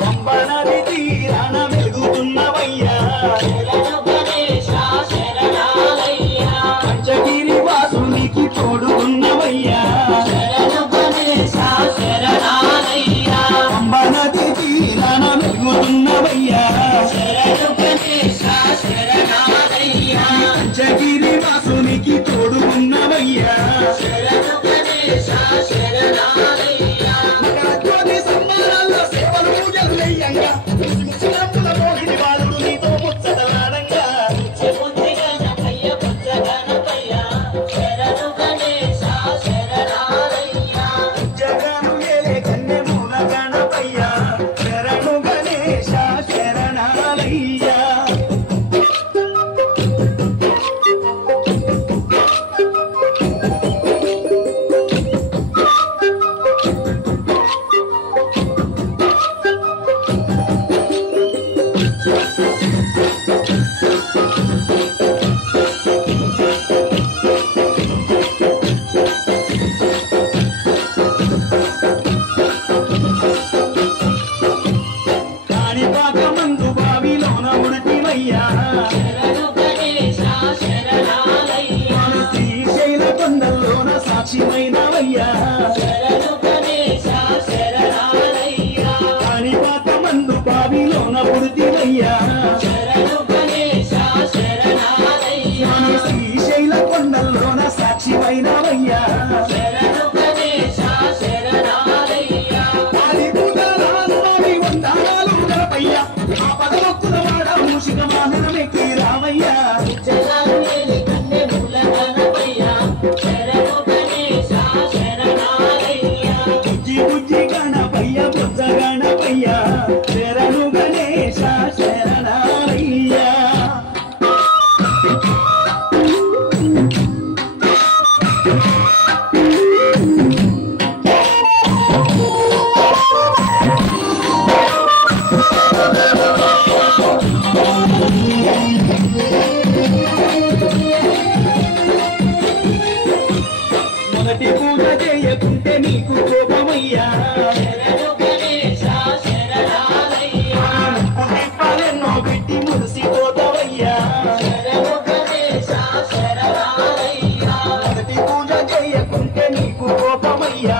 పంబనది తీరాన వెలుగుతున్నవయ్యా పంచగిరి వాసునికి తోడుకున్నవయ్యా పంబనది తీరాన వెలుగుతున్నవయ్యా పంచగిరి వాసునికి తోడుకున్నవయ్యా జ్యోతి సమ్మానాల్లో సేవలు పూజలు వెయ్యంగా ముసిముసినప్పుల మోహిని బాలుడు నీతో ముచ్చటలాడంగా జగను ఏలే కన్నె మూల గణపయ్య శరణు గణేశ శరణాలయ్యా కాణిపాక మందు బావిలోన ఉడితివయ్యా మన శ్రీశైల కొండల్లోన సాక్షిమైనవయ్యా కాణిపాక మందు బావిలోన ఉడితివయ్యా మన శ్రీశైల కొండల్లోన సాక్షిమైనవయ్యా ఆదిభూతాలస్వామి వందనాలు గణపయ్యా ఆ పదమొక్కుల వాడ మూషిక వాహనమెక్కి రావయ్యా బుజ్జి బుజ్జి గణపయ్య బుజ్జ గణపయ్య శరణు గణేశ శరణాలయ్యా మొదటి పూజ చేయకుంటే నీకు కోపమయ్యా దీపాలెన్నో పెట్టి మురిసిపోతావయ్యా మొదటి పూజ చేయకుంటే నీకు కోపమయ్యా